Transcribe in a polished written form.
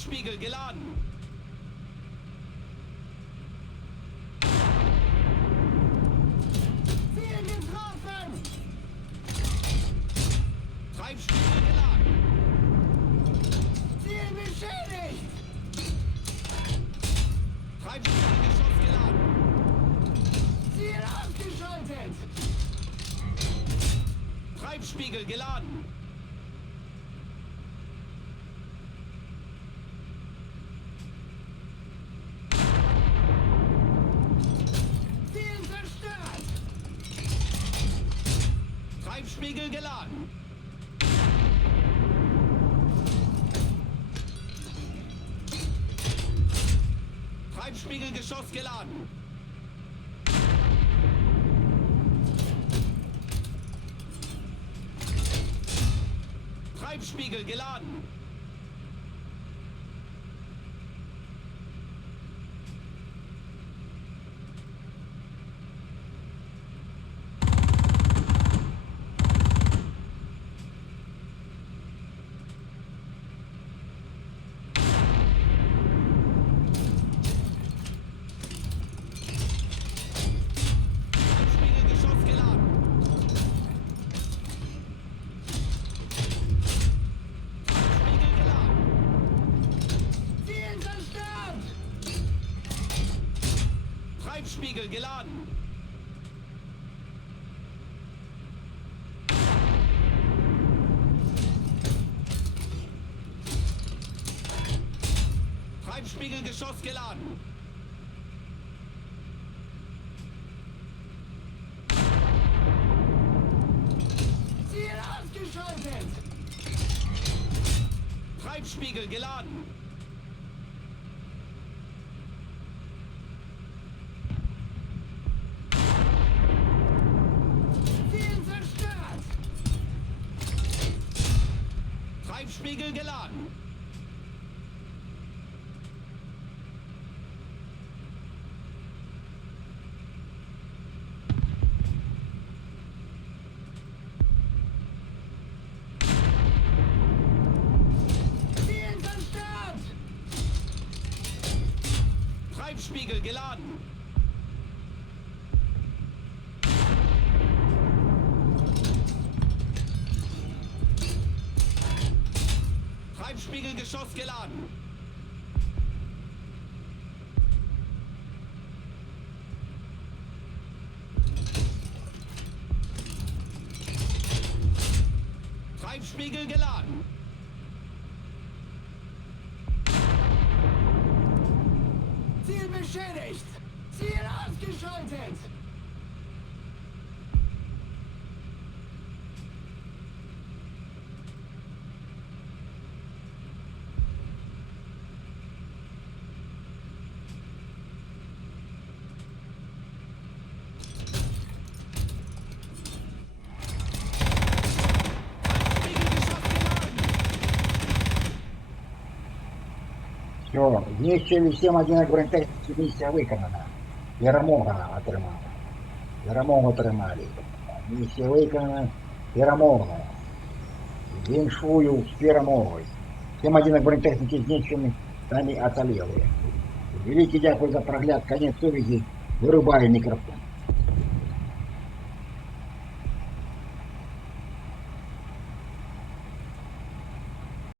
Treibspiegel geladen. Ziel getroffen! Treibspiegel geladen. Ziel beschädigt! Treibspiegelgeschoss geladen. Ziel ausgeschaltet! Treibspiegel geladen. Ziel zerstört! Treibspiegel geladen. Treibspiegelgeschoss geladen. Treibspiegel geladen. Treibspiegelgeschoss geladen. Treibspiegel geladen. Ziel zerstört! Treibspiegel geladen. Treibspiegelgeschoss geladen. Ziel ausgeschaltet! Treibspiegel geladen. Ziel zerstört! Treibspiegel geladen. Ziel zerstört! Treibspiegel geladen. Treibspiegelgeschoss geladen. Treibspiegel geladen. Ziel beschädigt! Ziel ausgeschaltet! Все, знищили 7-1 бронетехніки, місія виконана. Перемога отримали. Перемогу отримали. Місія виконана. Перемога. Віншую з перемогою. 7-1 бронетехніки знищені, самі оцаліли. Велике дякую за прогляд, конець совісті, вирубаю мікрофон.